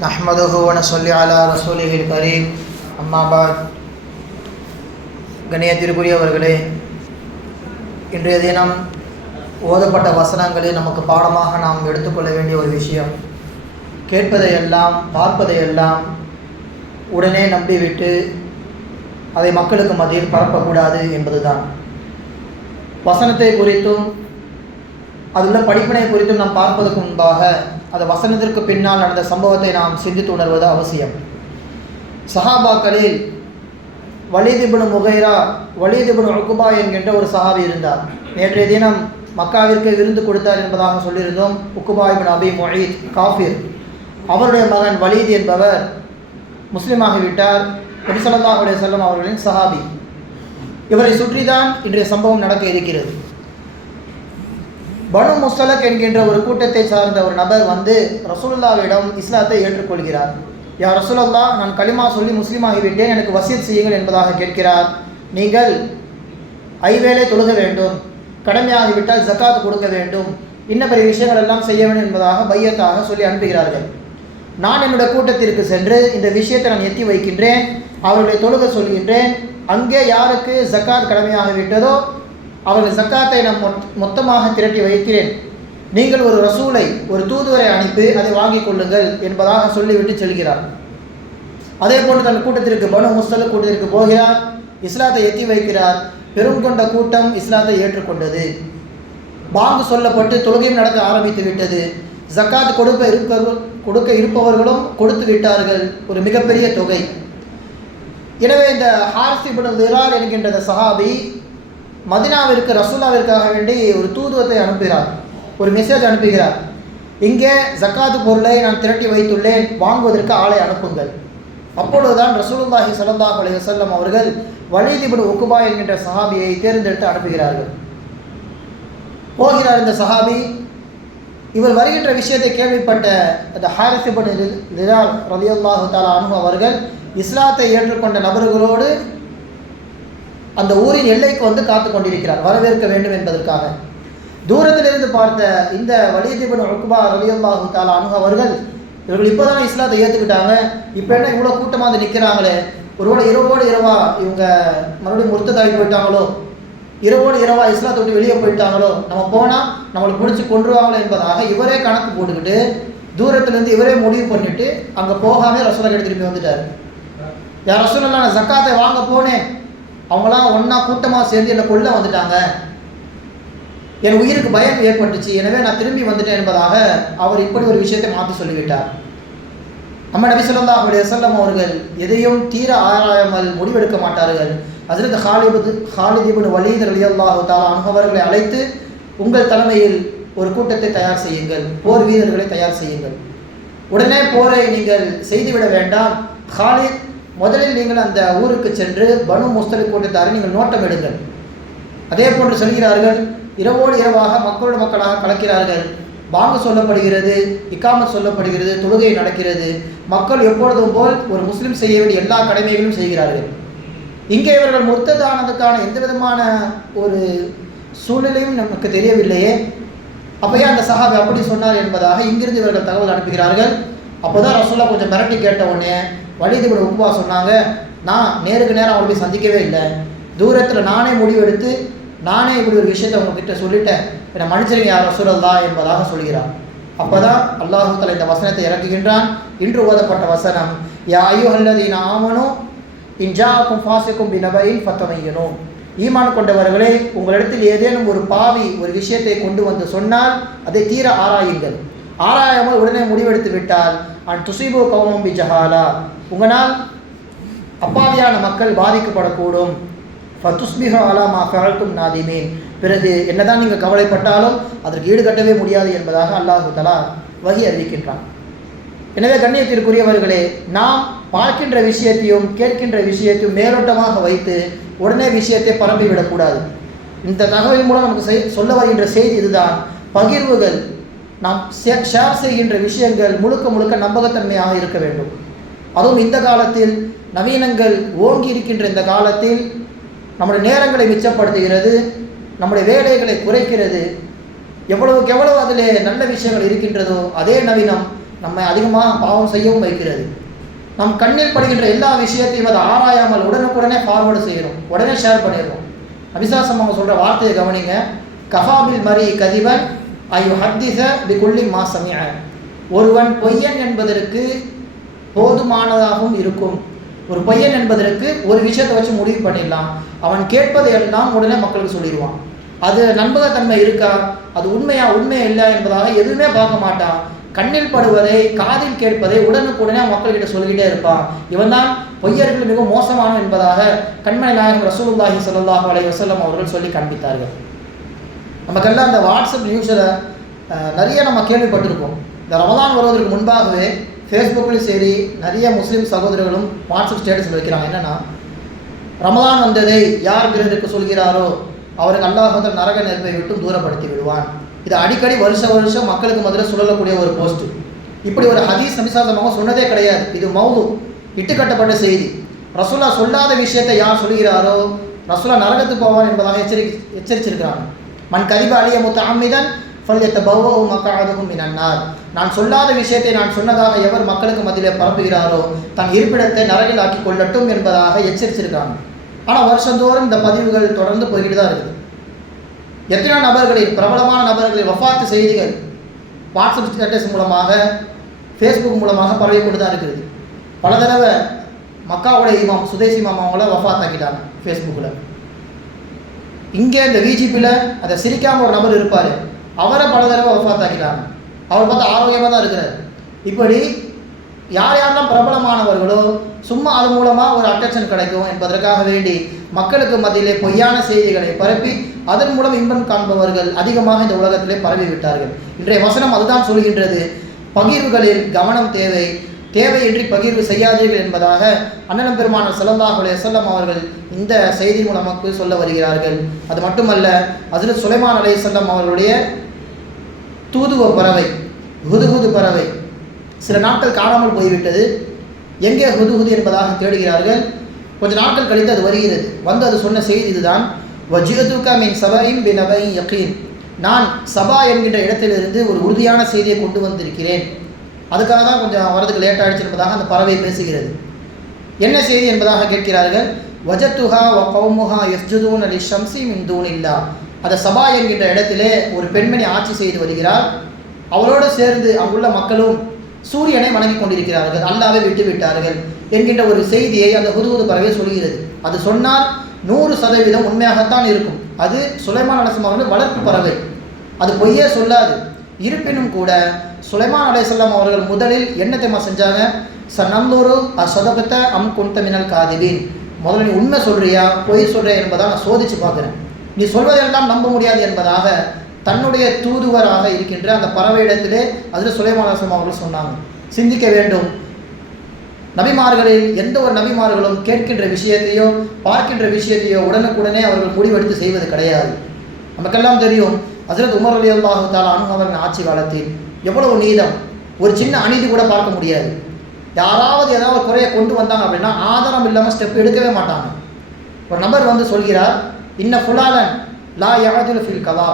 نحمده ونصلي على رسوله الكريم அம்மா பாத் கணியத்திற்குரியவர்களே இன்றைய தினம் ஓதப்பட்ட வசனங்களை நமக்கு பாடமாக நாம் எடுத்துக்கொள்ள வேண்டிய ஒரு விஷயம் கேட்பதையெல்லாம் பார்ப்பதையெல்லாம் உடனே நம்பிவிட்டு அதை மக்களுக்கு மத்தியில் பரப்பக்கூடாது என்பதுதான் வசனத்தை குறித்தும் அதுள்ள படிப்பினை குறித்தும் நாம் பார்ப்பதற்கு முன்பாக அந்த வசனத்திற்கு பின்னால் நடந்த சம்பவத்தை நாம் சிந்தித்து உணர்வது அவசியம். சஹாபாக்களில் வலிதிபுன் முகைரா வலிதிபுன் உக்குபா என்கின்ற ஒரு சஹாபி இருந்தார். நேற்றைய தினம் மக்காவிற்கு விருந்து கொடுத்தார் என்பதாக சொல்லியிருந்தோம். உக்குபாயிபின் அபி மொஹீத் காஃபிர். அவருடைய மகன் வலீத் என்பவர் முஸ்லீமாகிவிட்டார் நபிசல்லாஹுடைய செல்லம் அவர்களின் சஹாபி. இவரை சுற்றிதான் இன்றைய சம்பவம் நடக்க இருக்கிறது. பனு முஸ்தலக் என்கின்ற ஒரு கூட்டத்தை சார்ந்த ஒரு நபர் வந்து ரசூலுல்லாவிடம் இஸ்லாத்தை ஏற்றுக்கொள்கிறார். யா ரசூலல்லா நான் களிமா சொல்லி முஸ்லீமாகிவிட்டேன். எனக்கு வசீத் செய்யுங்கள் என்பதாக கேட்கிறார். நீங்கள் ஐவேளை தொழுக வேண்டும். கடமையாகிவிட்டால் ஜக்காத் கொடுக்க வேண்டும். இன்ன பெரிய விஷயங்கள் எல்லாம் செய்ய வேண்டும் என்பதாக பையத்தாக சொல்லி அனுப்புகிறார்கள். நான் என்னுடைய கூட்டத்திற்கு சென்று இந்த விஷயத்தை நான் எத்தி வைக்கின்றேன். அவருடைய தொழுக சொல்கின்றேன். அங்கே யாருக்கு ஜக்காத் கடமையாகிவிட்டதோ அவர்கள் சக்காத்தை நான் மொத் மொத்தமாக திரட்டி வைக்கிறேன். நீங்கள் ஒரு ரசூலை ஒரு தூதுவரை அனுப்பி அதை வாங்கிக் கொள்ளுங்கள் என்பதாக சொல்லிவிட்டு செல்கிறார். அதே போன்று தன் கூட்டத்திற்கு பனு முஸ்தல கூட்டத்திற்கு போகிறார். இஸ்லாத்தை எத்தி வைக்கிறார். பெரும் கொண்ட கூட்டம் இஸ்லாத்தை ஏற்றுக்கொண்டது. பாங்கு சொல்லப்பட்டு தொழுகையும் நடக்க ஆரம்பித்து விட்டது. ஜக்காத் கொடுக்க இருப்பவர் கொடுக்க இருப்பவர்களும் கொடுத்து விட்டார்கள். ஒரு மிகப்பெரிய தொகை. எனவே இந்த ஹார்சிபுடன் திரார் என்கின்ற சஹாபி மதினாவிற்கு ரசூல்லாவிற்காக வேண்டி ஒரு தூதுவத்தை அனுப்புகிறார். ஒரு மெசேஜ் அனுப்புகிறார். இங்கே ஜக்காத்து பொருளை நான் திரட்டி வைத்துள்ளேன். வாங்குவதற்கு ஆளை அனுப்புங்கள். அப்பொழுதுதான் ரசூலுல்லாஹி சல்லாஹ் அலி வசல்லம் அவர்கள் வலிதிபுன் உக்குபா என்கின்ற சஹாபியை தேர்ந்தெடுத்து அனுப்புகிறார்கள். போகிறார் இந்த சஹாபி. இவர் வருகின்ற விஷயத்தை கேள்விப்பட்ட அந்த ஹாரிசிபன் லிலால் ரலியல்லாஹு தாலா அனு அவர்கள் இஸ்லாத்தை ஏற்றுக்கொண்ட நபர்களோடு அந்த ஊரின் எல்லைக்கு வந்து காத்து கொண்டிருக்கிறார். வரவேற்க வேண்டும் என்பதற்காக. தூரத்திலிருந்து பார்த்த இந்த வலிதீபன் உக்குபா ரலியல்லாஹு தாலா அனு அவர்கள் இவர்கள் இப்போ தானே இஸ்லாத்தை ஏற்றுக்கிட்டாங்க இப்போ என்ன இவ்வளோ கூட்டமாக வந்து நிற்கிறாங்களே ஒருவேளை இரவோடு இரவா இவங்க மறுபடியும் முர்த்ததாகி போயிட்டாங்களோ? இரவோடு இரவா இஸ்லாத்தை விட்டு வெளியே போயிட்டாங்களோ? நம்ம போனால் நம்மளை பிடிச்சி கொண்டுருவாங்களோ என்பதாக இவரே கணக்கு போட்டுக்கிட்டு தூரத்துலேருந்து இவரே முடிவு பண்ணிட்டு அங்கே போகாமல் ரசோலா போய் வந்துட்டார். யார் ரசோலா நான் ஜக்காத்தை வாங்க போனேன். அவங்களாம் ஒன்றா கூட்டமாக சேர்ந்து என்னை கொள்ள வந்துட்டாங்க. என் உயிருக்கு பயம் ஏற்பட்டுச்சு. எனவே நான் திரும்பி வந்துட்டேன் என்பதாக அவர் இப்படி ஒரு விஷயத்தை மாற்றி சொல்லிவிட்டார். நம்ம நபி சொல்லா அவருடைய செல்லம் அவர்கள் எதையும் தீர ஆராயாமல் முடிவெடுக்க மாட்டார்கள். அதிலிருந்து ஹாலிபு ஹாலிதிபின் வலீதர் அலி அல்லாஹு தாலா அனுபவர்களை அழைத்து உங்கள் தலைமையில் ஒரு கூட்டத்தை தயார் செய்யுங்கள். போர் வீரர்களை தயார் செய்யுங்கள். உடனே போரை நீங்கள் செய்துவிட வேண்டாம். ஹாலித் முதலில் நீங்கள் அந்த ஊருக்கு சென்று பனு முஸ்தலி கூட்டத்தாரை நீங்கள் நோட்டம் எடுங்கள். அதே போன்று சொல்கிறார்கள் இரவோடு இரவாக மக்களோடு மக்களாக கலக்கிறார்கள். பாங்கு சொல்லப்படுகிறது இக்காமத் சொல்லப்படுகிறது தொழுகை நடக்கிறது. மக்கள் எப்பொழுதும் போல் ஒரு முஸ்லீம் செய்ய வேண்டிய எல்லா கடமைகளும் செய்கிறார்கள். இங்கே இவர்கள் முர்த்ததானதுக்கான எந்த விதமான ஒரு சூழ்நிலையும் நமக்கு தெரியவில்லையே. அப்போயே அந்த சஹாபி அப்படி சொன்னார் என்பதாக இங்கிருந்து இவர்கள் தகவல் அனுப்புகிறார்கள். அப்போதான் ரசோல்லா கொஞ்சம் மிரட்டி கேட்ட உடனே வலிதுபுட உப்புவா சொன்னாங்க. நான் நேருக்கு நேரம் அவங்களை போய் சந்திக்கவே இல்லை. தூரத்தில் நானே முடிவெடுத்து நானே இப்படி ஒரு விஷயத்தை உங்ககிட்ட சொல்லிட்டேன். என்னை மனுஷன் யார் ரசூலல்லா என்பதாக சொல்கிறார். அப்போதான் அல்லாஹு தலை இந்த வசனத்தை இறக்குகின்றான். இன்று ஓதப்பட்ட வசனம் யா ஐயோ அல்லதீன் ஆமனும் இன்ஜாக்கும் ஃபாசிக்கும் பினபையின் பத்தமையனும் ஈமான் கொண்டவர்களே உங்களிடத்தில் ஏதேனும் ஒரு பாவி ஒரு விஷயத்தை கொண்டு வந்து சொன்னால் அதை தீர ஆராயுங்கள். ஆராயாமல் உடனே முடிவெடுத்து விட்டால் அண்ட் துசிபோ கௌமம் பி ஜஹாலா. உங்களால் அப்பாவியான மக்கள் பாதிக்கப்படக்கூடும். ஃபத்துஸ்மிஹ அலாமா ஃபஅல்தும் நாதிமீன். பிறகு என்னதான் நீங்கள் கவலைப்பட்டாலும் அதற்கு ஈடுகட்டவே முடியாது என்பதாக அல்லாஹு தலா வகி அறிவிக்கின்றான். எனவே கண்ணியத்திற்குரியவர்களே நாம் பார்க்கின்ற விஷயத்தையும் கேட்கின்ற விஷயத்தையும் மேலோட்டமாக வைத்து உடனே விஷயத்தை பரப்பிவிடக்கூடாது. இந்த தகவல் மூலம் நமக்கு செய் சொல்ல வருகின்ற செய்தி இதுதான். பகிர்வுகள் நாம் ஷேர் செய்கின்ற விஷயங்கள் முழுக்க முழுக்க நம்பகத்தன்மையாக இருக்க வேண்டும். அதுவும் இந்த காலத்தில் நவீனங்கள் ஓங்கி இருக்கின்ற இந்த காலத்தில் நம்முடைய நேரங்களை மிச்சப்படுத்துகிறது நம்முடைய வேலைகளை குறைக்கிறது. எவ்வளவுக்கு எவ்வளவு அதிலே நல்ல விஷயங்கள் இருக்கின்றதோ அதே நவீனம் நம்மை அதிகமாக பாவம் செய்யவும் வைக்கிறது. நம் கண்ணில் படுகின்ற எல்லா விஷயத்தையும் அதை ஆராயாமல் உடனுக்குடனே ஃபார்வர்டு செய்கிறோம். உடனே ஷேர் பண்ணிடுறோம். அபிசாசம் அவங்க சொல்கிற வார்த்தையை கவனிங்க. கஃபாபில் மரி கதிவன் ஐயு ஹத்திச பி குள்ளி மாசமிய ஒருவன் பொய்யன் என்பதற்கு போதுமானதாகவும் இருக்கும். ஒரு பொய்யன் என்பதற்கு ஒரு விஷயத்தை வச்சு முடிவு பண்ணிடலாம். அவன் கேட்பதை எல்லாம் உடனே மக்களுக்கு சொல்லிடுவான். அது நம்பகத்தன்மை இருக்கா? அது உண்மையா உண்மையா இல்லை என்பதாக எதுவுமே பார்க்க மாட்டான். கண்ணில் படுவதை காதில் கேட்பதை உடனுக்குடனே மக்கள்கிட்ட சொல்லிக்கிட்டே இருப்பான். இவன் தான் பொய்யர்கள் மிக மோசமானவன் என்பதாக கண்மணி நாயகம் ரசூலுல்லாஹி ஸல்லல்லாஹு அலைஹி வசல்லம் அவர்கள் சொல்லி காண்பித்தார்கள். நமக்கெல்லாம் அந்த வாட்ஸ்அப் நியூஸில் நிறைய நம்ம கேள்விப்பட்டிருக்கோம். இந்த ரமதான் வருவதற்கு முன்பாகவே ஃபேஸ்புக்லேயும் சரி நிறைய முஸ்லீம் சகோதரர்களும் வாட்ஸ்அப் ஸ்டேட்டஸில் வைக்கிறாங்க. என்னென்னா ரமதான் வந்ததை யார் பிறருக்கு சொல்கிறாரோ அவருக்கு அல்லாஹத்தில் நரக நெருப்பை விட்டு தூரப்படுத்தி விடுவான். இது அடிக்கடி வருஷ வருஷம் மக்களுக்கு மதுரை சொல்லக்கூடிய ஒரு போஸ்ட் இப்படி ஒரு ஹதீஸ் நபிசாதமாக சொன்னதே கிடையாது. இது மௌது இட்டுக்கட்டப்பட்ட செய்தி. ரசூலா சொல்லாத விஷயத்தை யார் சொல்கிறாரோ ரசூலா நரகத்துக்கு போவான் என்பதாக எச்சரி எச்சரிச்சிருக்கிறாங்க. மண் கதிப அழிய முத்த அம்மிதன் ஃபல்யத்த பௌவவும் மக்காதுகும் மினன்னார் நான் சொல்லாத விஷயத்தை நான் சொன்னதாக எவர் மக்களுக்கு மத்தியிலே பரப்புகிறாரோ தன் இருப்பிடத்தை நரகில் ஆக்கி கொள்ளட்டும் என்பதாக எச்சரித்திருக்காங்க ஆனால் வருஷந்தோறும் இந்த பதிவுகள் தொடர்ந்து போய்கிட்டு தான் இருக்குது. எத்தனையோ நபர்களில் பிரபலமான நபர்களில் வஃபாத்து செய்திகள் வாட்ஸ்அப் ஸ்டேட்டஸ் மூலமாக ஃபேஸ்புக் மூலமாக பரவி கொண்டு தான் இருக்குது. பல தடவை மக்காவுடைய இமாம் சுதேசி இமாம் அவங்கள ஃபேஸ்புக்கில் இங்கே இந்த விஜிபியில் அதை சிரிக்காமல் ஒரு நபர் இருப்பார். அவரை பல தடவை வஃபாத் அவர் பார்த்தா ஆரோக்கியமாக தான் இருக்கிறார். இப்படி யார் யாரெல்லாம் பிரபலமானவர்களோ சும்மா அது மூலமாக ஒரு அட்டென்ஷன் கிடைக்கும் என்பதற்காக வேண்டி மக்களுக்கு மத்தியிலே பொய்யான செய்திகளை பரப்பி அதன் மூலம் இன்பம் காண்பவர்கள் அதிகமாக இந்த உலகத்திலே பரவி விட்டார்கள். இன்றைய வசனம் அதுதான் சொல்கின்றது. பகிர்வுகளில் கவனம் தேவை. தேவையின்றி பகிர்வு செய்யாதீர்கள் என்பதாக அண்ணலம் பெருமானார் ஸல்லல்லாஹு அலைஹி அவர்கள் இந்த செய்தி மூலமாக சொல்ல வருகிறார்கள். அது மட்டுமல்ல அதில் சுலைமான் செல்லம் அவர்களுடைய தூதுவ பறவை ஹுதுகுது பறவை சில நாட்கள் காணாமல் போய்விட்டது. எங்கே ஹுதுகுது என்பதாக தேடுகிறார்கள். கொஞ்ச நாட்கள் கழித்து அது வருகிறது. வந்து அது சொன்ன செய்தி இதுதான். வஜியதுக மின் சபையும் பினபை யக்கீன் நான் சபா என்கின்ற இடத்திலிருந்து ஒரு உறுதியான செய்தியை கொண்டு வந்திருக்கிறேன். அதுக்காக தான் கொஞ்சம் வரதுக்கு லேட் ஆயிடுச்சு என்பதாக அந்த பறவை பேசுகிறது. என்ன செய்தி என்பதாக கேட்கிறார்கள்? வஜத்துஹா வ கௌமுஹா எஸ்ஜுதூன் அலி ஷம்சி மின்தூன் இல்லா அந்த சபா என்கின்ற இடத்திலே ஒரு பெண்மணி ஆட்சி செய்து வருகிறார் அவரோடு சேர்ந்து அங்குள்ள மக்களும் சூரியனை வணங்கி கொண்டிருக்கிறார்கள். அல்லாவே விட்டு விட்டார்கள் என்கின்ற ஒரு செய்தியை அந்த ஹுதுகுது பறவை சொல்கிறது. அது சொன்னால் நூறு சதவீதம் உண்மையாகத்தான் இருக்கும். அது சுலைமான் அலசம் அவர்கள் வளர்ப்பு பறவை. அது பொய்யே சொல்லாது. இருப்பினும் கூட சுலைமான் அலையம் அவர்கள் முதலில் என்ன தெரியுமா செஞ்சாங்க? ச நந்தூரு அசதபத்த அம் குந்த மினல் முதல்ல நீ உண்மை சொல்றியா? பொய் சொல்றியா என்பதை நான் சோதிச்சு பார்க்குறேன். நீ சொல்வதெல்லாம் நம்ப முடியாது என்பதாக தன்னுடைய தூதுவராக இருக்கின்ற அந்த பறவை இடத்திலே அதில் சுலைமான் அலைஹிஸ்ஸலாம் அவர்கள் சொன்னாங்க. சிந்திக்க வேண்டும். நபிமார்களில் எந்த ஒரு நபிமார்களும் கேட்கின்ற விஷயத்தையோ பார்க்கின்ற விஷயத்தையோ உடனுக்குடனே அவர்கள் முடிவெடுத்து செய்வது கிடையாது. நமக்கெல்லாம் தெரியும் ஹசரத் உமர் அலி அல்லாஹு தாலா அவரின் ஆட்சி காலத்தில் எவ்வளவு நீதம் ஒரு சின்ன அநீதி கூட பார்க்க முடியாது. யாராவது ஏதாவது குறைய குறையை கொண்டு வந்தாங்க அப்படின்னா ஆதாரம் இல்லாமல் ஸ்டெப் எடுக்கவே மாட்டாங்க. ஒரு நபர் வந்து சொல்கிறார் இன்ன ஃபுலாலன் லா யாதுல் ஃபில் கவா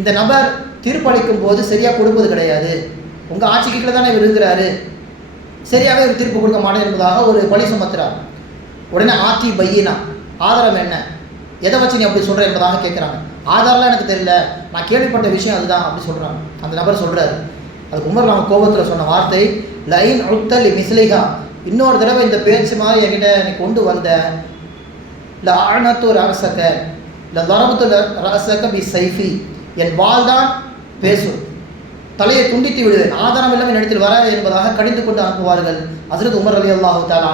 இந்த நபர் தீர்ப்பளிக்கும் போது சரியாக கொடுப்பது கிடையாது. உங்கள் ஆட்சிக்கு கீழே தானே இவர் இருக்கிறாரு. சரியாகவே இவர் தீர்ப்பு கொடுக்க மாட்டேன் என்பதாக ஒரு பழி சுமத்துறார். உடனே ஆத்தி பையினா ஆதாரம் என்ன? எதை வச்சு நீ அப்படி சொல்கிற என்பதாக கேட்குறாங்க ஆதாரம்லாம் எனக்கு தெரியல. நான் கேள்விப்பட்ட விஷயம் அதுதான். அப்படி சொல்கிறாங்க அந்த நபர் சொல்கிறாரு அதுக்கு உமர் நம்ம கோபத்தில் சொன்ன வார்த்தை லைன் உத்தல் மிஸ்லிகா இன்னொரு தடவை இந்த பேச்சு மாதிரி என்கிட்ட நீ கொண்டு வந்த லானத்து ரகசக்க இந்த இல்லை ரகசக்க பி சைஃபி. என் வால் தான் பேசும் தலையை துண்டித்து விடுவேன் ஆதாரம் இல்லாமல் இடத்தில் வராது என்பதாக கடிந்து கொண்டு அனுப்புவார்கள் அசரத் உமர் அலி அல்லாஹு தாலா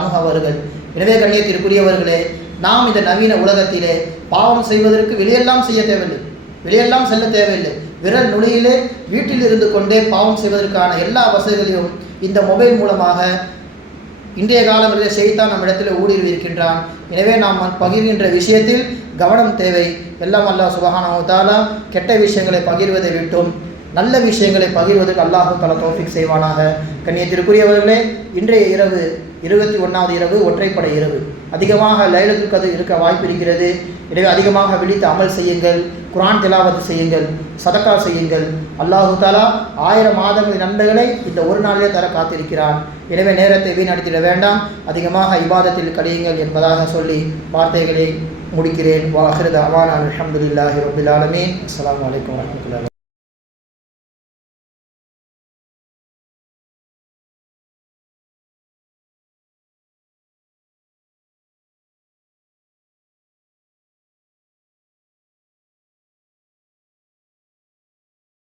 எனவே கண்ணியத்திற்குரியவர்களே நாம் இந்த நவீன உலகத்திலே பாவம் செய்வதற்கு வெளியெல்லாம் செய்ய தேவையில்லை. வெளியெல்லாம் செல்ல தேவையில்லை. விரல் நுனியிலே வீட்டில் இருந்து கொண்டே பாவம் செய்வதற்கான எல்லா வசதிகளையும் இந்த மொபைல் மூலமாக இன்றைய காலங்களில் செய்தான் நம் இடத்தில் ஊடுருவிருக்கின்றான் எனவே நாம் பகிர்கின்ற விஷயத்தில் கவனம் தேவை. எல்லாம் அல்லாஹ் சுபஹானஹு கெட்ட விஷயங்களை பகிர்வதை விட்டும் நல்ல விஷயங்களை பகிர்வதற்கு அல்லாஹு தலா தோஃபிக் செய்வானாக. கண்ணியத்திற்குரியவர்களே இன்றைய இரவு இருபத்தி ஒன்றாவது இரவு ஒற்றைப்படை இரவு. அதிகமாக லைலத்துல் கது இருக்க வாய்ப்பு இருக்கிறது. எனவே அதிகமாக விழித்து அமல் செய்யுங்கள். குரான் திலாவத் செய்யுங்கள். சதக்கா செய்யுங்கள். அல்லாஹு தாலா ஆயிரம் மாதங்களின் நன்மைகளை இந்த ஒரு நாளிலே தர காத்திருக்கிறான். எனவே நேரத்தை வீணடித்திட வேண்டாம். அதிகமாக இபாதத்தில் கழியுங்கள் என்பதாக சொல்லி வார்த்தைகளை முடிக்கிறேன். வாஹிரத் அவான் அலமதுல்லாஹி ரபுல் அஸ்லாம் வலைக்கம் வரமத்துல